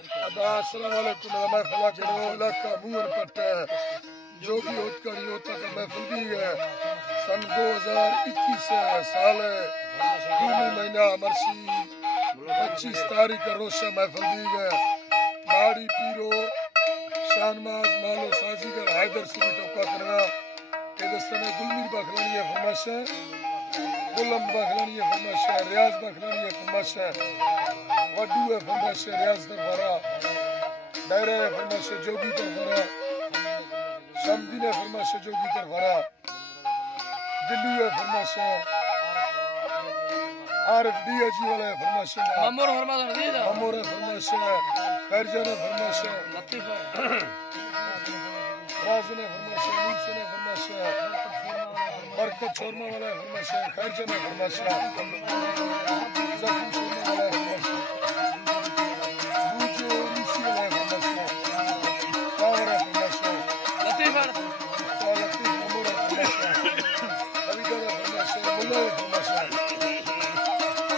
अस्सलाम वालेकुम मैं फला के इलाका मुंगन पट्ट जो भी होतकड़ी होता का महफिल भी है सन 2021 साल जून महीना मरसी 25 तारीख रोशा महफिल भी है नाड़ी पीरो शानमाज मालो साजीगर हैदर सिंह टोका करना एदस्तने गुलमीर बखलानी है फरमाइश गुलम बखलानी है फरमाइश रियाज बखलानी है फरमाइश वड्डू है फरमाइश रियाज दरबारा दायरा है फरमाइश जोगी दरबारा शमदीन है फरमाइश जोगी दरबारा दिल्ली है फरमाइश आरिफ डीएजी वाला है फरमाइश मामूर फरमाइश नहीं था मामूर है फरमाइश खैरजान है फरमाइश लतीफ राज़ ने फरमाइश नीस ने फरमाइश बरकत छोरमा वाला है फरमाइश खैरजान है फरमाइश जफर छोरमा वाला है फरमाइश बूजो नीसी वाला है फरमाइश कावर है फरमाइश लतीफ मामूर है फरमाइश हबीबर है फरमाइश मुल्ला है फरमाइश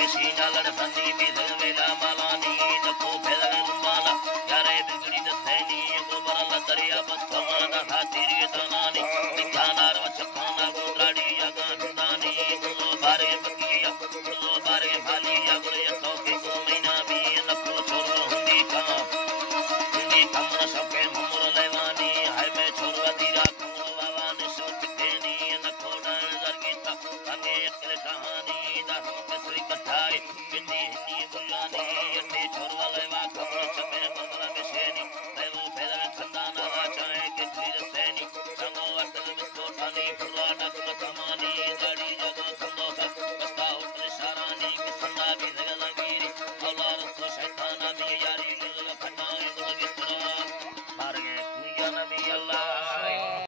में सीना लड़फनी में